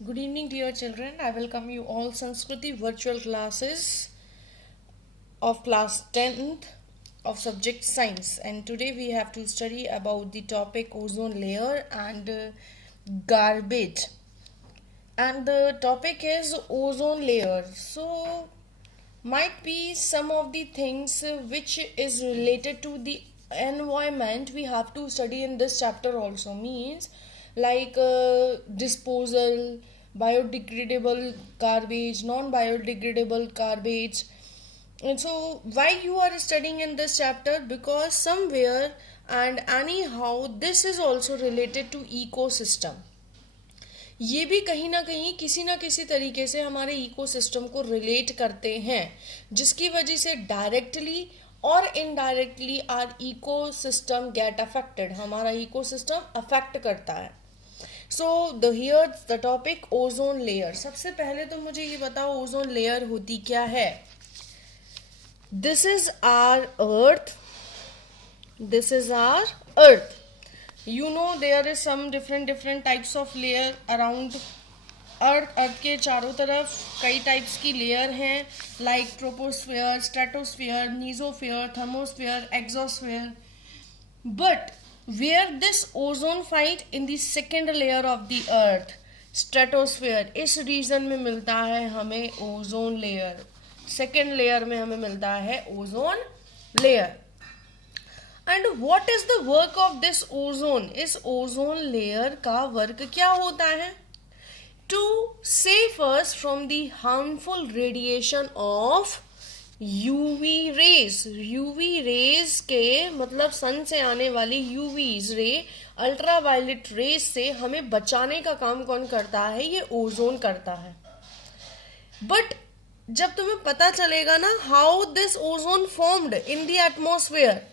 Good evening, dear children. I welcome you all Sanskriti virtual classes of class 10th of subject science. And today we have to study about the topic ozone layer and garbage. And the topic is ozone layer. So might be some of the things which is related to the environment we have to study in this chapter also, means like disposal, biodegradable garbage, non biodegradable garbage. And so why you are studying in this chapter? Because somewhere and anyhow this is also related to ecosystem. ये भी कहीं ना किसी तरीके से हमारे ecosystem को relate करते हैं, जिसकी वजह से डायरेक्टली और indirectly our ecosystem get affected, हमारा इकोसिस्टम अफेक्ट करता है. So the here the topic ozone layer. सबसे पहले तो मुझे ये बताओ ओजोन लेयर होती क्या है. This is our earth, this is our earth. You know there is some different types of layer around earth के चारों तरफ कई टाइप्स की लेयर हैं, like troposphere, stratosphere, mesosphere, thermosphere, exosphere. But where this ozone fight in the second layer of the earth, stratosphere. इस region में मिलता है हमें ओजोन लेयर. सेकेंड लेयर में हमें मिलता है ozone layer. And what is the work of this ozone. इस ओजोन लेयर का वर्क क्या होता है? To save us from the harmful radiation of UV rays. UV rays के मतलब सन से आने वाली यूवीज रे, अल्ट्रावायलेट रेज से हमें बचाने का काम कौन करता है? ये ओजोन करता है. बट जब तुम्हें पता चलेगा ना how this ozone formed in the atmosphere,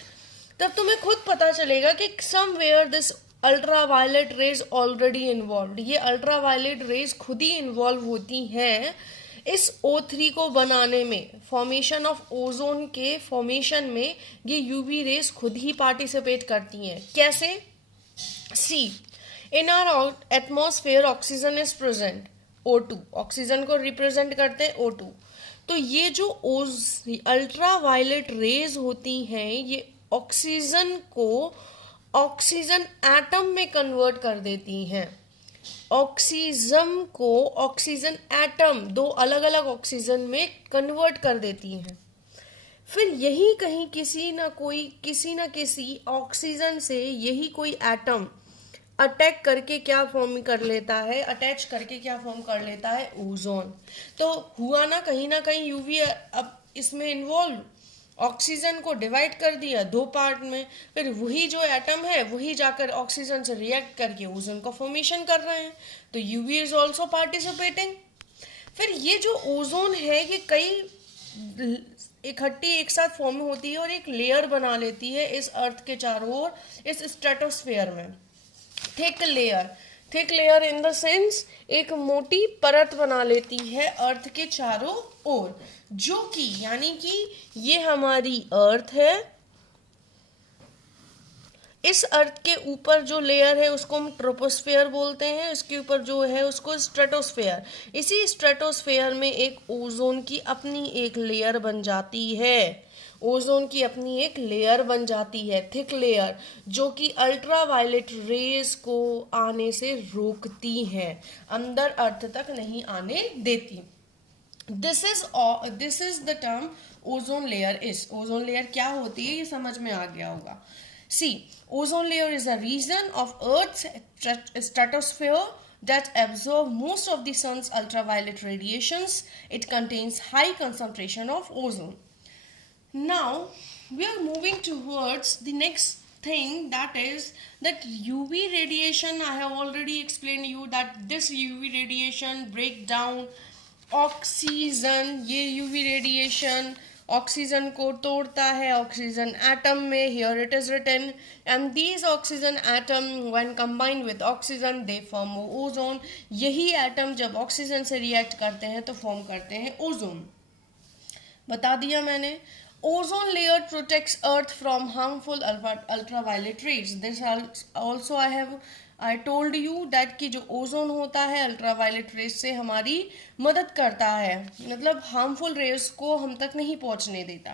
तब तुम्हें खुद पता चलेगा कि somewhere this ultraviolet rays already involve. ये अल्ट्रावायलेट रेज खुद ही इन्वॉल्व होती हैं इस O3 को बनाने में. फॉर्मेशन ऑफ ओजोन के फॉर्मेशन में ये यूवी रेज खुद ही पार्टिसिपेट करती हैं. कैसे? See, in our atmosphere oxygen is present. O2 oxygen को रिप्रेजेंट करते हैं O2. तो ये जो अल्ट्रावायलेट रेज होती हैं ये ऑक्सीजन को ऑक्सीजन एटम में कन्वर्ट कर देती हैं. ऑक्सीजन को ऑक्सीजन एटम, दो अलग अलग ऑक्सीजन में कन्वर्ट कर देती हैं. फिर यही कहीं किसी ना किसी ऑक्सीजन से यही कोई एटम अटैक करके क्या फॉर्म कर लेता है, अटैच करके क्या फॉर्म कर लेता है? ओजोन. तो हुआ ना कहीं यूवी अब इसमें इन्वॉल्व, ऑक्सीजन को डिवाइड कर दिया दो पार्ट में, फिर वही जो एटम है वही जाकर ऑक्सीजन से रिएक्ट करके ओजोन का फॉर्मेशन कर रहे हैं. तो यूवी इज ऑल्सो पार्टिसिपेटिंग. फिर ये जो ओजोन है ये कई इकट्ठी एक साथ फॉर्म होती है और एक लेयर बना लेती है इस अर्थ के चारों ओर, इस स्ट्रेटोस्फेयर में. Thick layer in the sense एक मोटी परत बना लेती है अर्थ के चारों ओर, जो कि यानी कि ये हमारी अर्थ है. इस अर्थ के ऊपर जो लेयर है उसको हम ट्रोपोस्फेयर बोलते हैं, इसके ऊपर जो है उसको स्ट्रेटोस्फेयर. इसी स्ट्रेटोस्फेयर में एक ओजोन की अपनी एक लेयर बन जाती है. ओजोन की अपनी एक लेयर बन जाती है, थिक लेयर, जो कि अल्ट्रावायलेट रेज को आने से रोकती है, अंदर अर्थ तक नहीं आने देती. This is the term ozone layer. Is ozone layer क्या होती है ये समझ में आ गया होगा. See, ozone layer is a region of earth stratosphere that absorb most of the sun's ultraviolet radiations. It contains high concentration of ozone. Now we are moving towards the next thing, that is that UV radiation. I have already explained you that this UV radiation break down oxygen. ये UV radiation oxygen को तोड़ता है oxygen atom में. Here it is written, and these oxygen atom when combined with oxygen they form ozone. यही atom जब oxygen से react करते हैं तो फॉर्म करते हैं ओजोन. बता दिया मैंने. Ozone layer protects Earth from harmful ultraviolet rays. This also I have I told you that कि जो ओजोन होता है अल्ट्रावायलेट रेस से हमारी मदद करता है, मतलब हार्मफुल रेस को हम तक नहीं पहुंचने देता।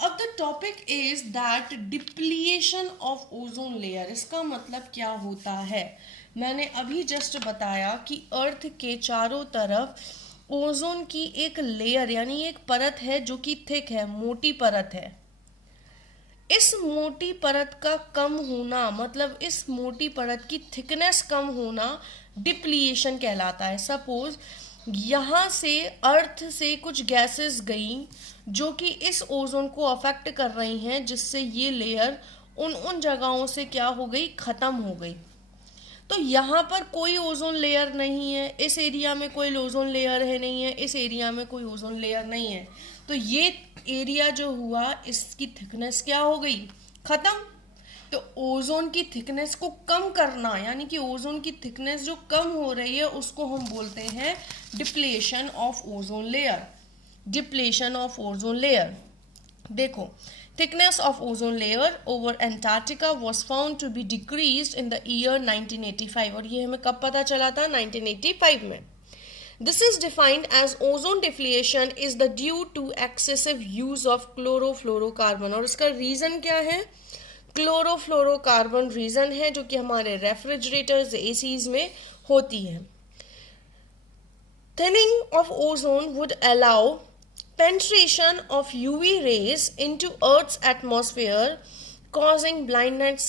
अब the topic is that depletion of ozone layer. इसका मतलब क्या होता है? मैंने अभी जस्ट बताया कि अर्थ के चारों तरफ ओजोन की एक लेयर यानी एक परत है जो कि थिक है, मोटी परत है। इस मोटी परत का कम होना, मतलब इस मोटी परत की थिकनेस कम होना डिप्लीशन कहलाता है। सपोज यहाँ से अर्थ से कुछ गैसेस गई जो कि इस ओजोन को अफेक्ट कर रही हैं, जिससे ये लेयर उन जगहों से क्या हो गई, खत्म हो गई। तो यहाँ पर कोई ओजोन लेयर नहीं है, इस एरिया में कोई ओजोन लेयर है नहीं है, इस एरिया में कोई ओजोन लेयर नहीं है, तो ये एरिया जो हुआ इसकी थिकनेस क्या हो गई, खत्म। तो ओजोन की थिकनेस को कम करना, यानी कि ओजोन की थिकनेस जो कम हो रही है उसको हम बोलते हैं depletion of ozone layer. Depletion of ozone layer. देखो, thickness of ozone layer over Antarctica was found to be decreased in the year 1985। और ये हमें कब पता चला था? 1985 में। This is defined as ozone depletion is the due to excessive use of chlorofluorocarbon। और इसका रीजन क्या है? क्लोरोफ्लोरोकार्बन रीजन है, जो कि हमारे रेफ्रिजरेटर्स, एसीज में होती है। Thinning of ozone would allow penetration of UV rays into Earth's atmosphere causing blindness,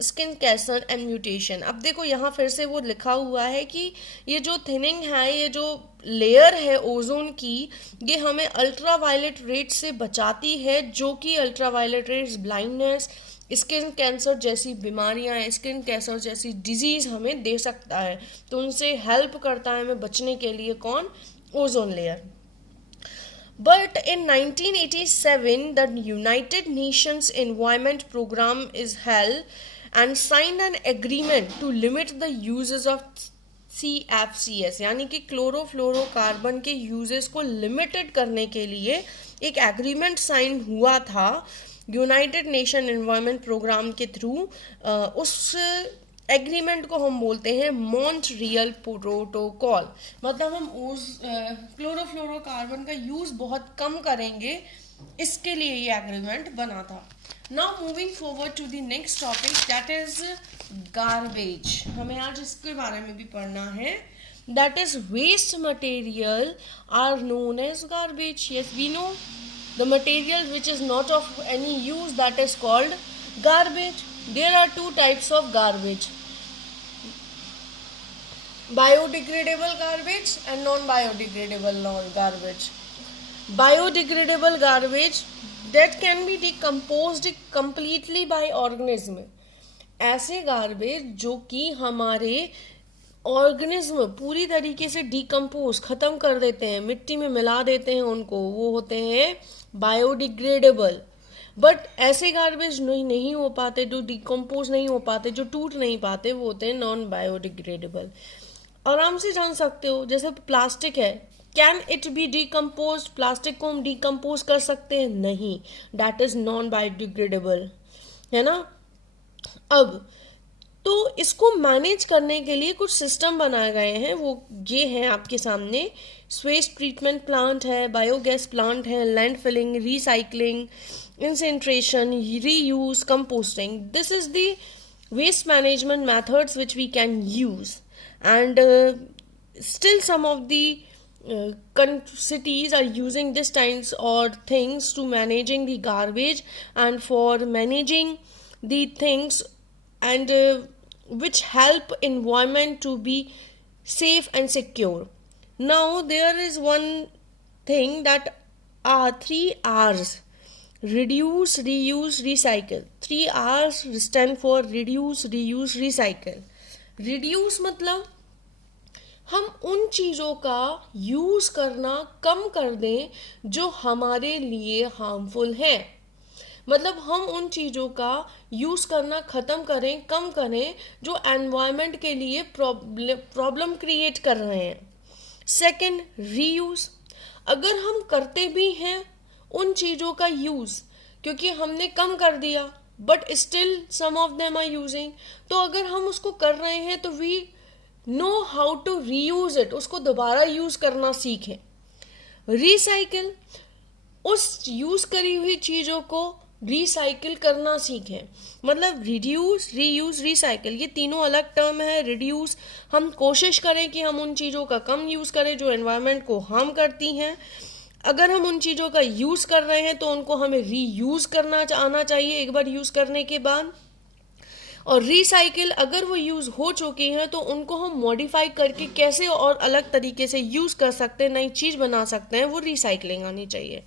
skin cancer and mutation। अब देखो यहाँ फिर से वो लिखा हुआ है कि ये जो थिनिंग है, ये जो लेयर है ओजोन की, ये हमें अल्ट्रावायलेट रेट से बचाती है, जो कि ultraviolet rates blindness, skin cancer जैसी बीमारियां, स्किन कैंसर जैसी डिजीज हमें दे सकता है। तो उनसे हेल्प करता है हमें बचने के लिए कौन? Ozone layer. But in 1987, the United Nations Environment Program is held and signed an agreement to limit the uses of CFCs, यानी कि क्लोरोफ्लोरोकार्बन के यूजेस को लिमिटेड करने के लिए एक एग्रीमेंट साइन हुआ था यूनाइटेड नेशन एनवायरनमेंट प्रोग्राम के थ्रू। उस एग्रीमेंट को हम बोलते हैं मॉन्ट्रियल प्रोटोकॉल। मतलब हम क्लोरोफ्लोरोकार्बन का यूज बहुत कम करेंगे, इसके लिए ये एग्रीमेंट बना था। Now moving forward to the next topic, that is garbage. हमें आज इसके बारे में भी पढ़ना है। That is waste material are known as garbage. Yes, we know the material which is not of any use, that is called garbage. There are two types of garbage: biodegradable garbage and non-biodegradable garbage. Biodegradable garbage that can be decomposed completely by organism। ऐसे garbage जो कि हमारे organism पूरी तरीके से decompose, खत्म कर देते हैं, मिट्टी में मिला देते हैं उनको, वो होते हैं बायोडिग्रेडेबल। बट ऐसे गार्बेज नहीं हो पाते, जो डिकम्पोज नहीं हो पाते, जो टूट नहीं पाते, वो होते हैं नॉन बायोडिग्रेडेबल। आराम से जान सकते हो, जैसे प्लास्टिक है, can it be decompose? Plastic को हम डिकम्पोज कर सकते हैं? नहीं, दैट इज नॉन बायोडिग्रेडेबल, है ना। अब तो इसको मैनेज करने के लिए कुछ सिस्टम बनाए गए हैं, वो ये हैं आपके सामने। वेस्ट ट्रीटमेंट प्लांट है, बायोगैस प्लांट है, land filling, recycling, incineration, reuse, composting. This is the waste management methods which we can use. And still some of the cities are using these kinds or things to managing the garbage and for managing the things and which help environment to be safe and secure. Now there is one thing that are 3 R's: reduce, reuse, recycle. 3 R's stand for reduce, reuse, recycle. Reduce मतलब हम उन चीज़ों का use करना कम कर दें जो हमारे लिए हार्मफुल हैं। मतलब हम उन चीज़ों का यूज़ करना ख़त्म करें, कम करें, जो एनवायरनमेंट के लिए प्रॉब्लम क्रिएट कर रहे हैं। Second, reuse. अगर हम करते भी हैं उन चीज़ों का यूज़, क्योंकि हमने कम कर दिया, but still some of them are using. तो अगर हम उसको कर रहे हैं तो we know how to reuse it, उसको दोबारा यूज करना सीखें. रिसाइकिल, उस यूज करी हुई चीजों को रिसाइकिल करना सीखें. मतलब रिड्यूस, रीयूज, रिसाइकिल, ये तीनों अलग टर्म है. रिड्यूस, हम कोशिश करें कि हम उन चीज़ों का कम यूज़ करें जो एनवायरनमेंट को हार्म करती हैं. अगर हम उन चीज़ों का यूज़ कर रहे हैं तो उनको हमें रीयूज़ करना आना चाहिए एक बार यूज़ करने के बाद. और रिसाइकिल, अगर वो यूज़ हो चुकी हैं तो उनको हम मॉडिफाई करके कैसे और अलग तरीके से यूज़ कर सकते हैं, नई चीज़ बना सकते हैं, वो रिसाइकलिंग आनी चाहिए.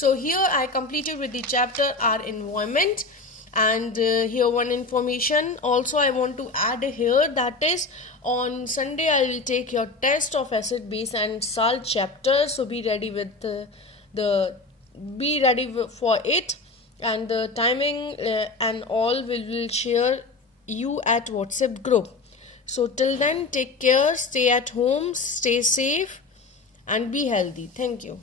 So here I completed with the chapter our environment, and here one information also I want to add here, that is on Sunday I will take your test of acid, base and salt chapter. So be ready with be ready for it, and the timing and all will share you at WhatsApp group. So till then, take care, stay at home, stay safe and be healthy. Thank you.